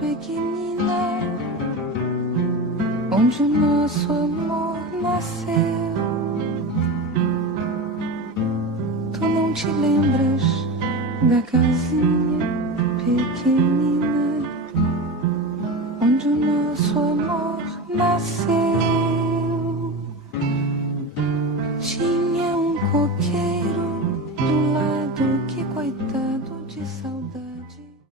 pequenina, onde o nosso amor nasceu. Tu não te lembras da casinha pequenina, onde o nosso amor nasceu?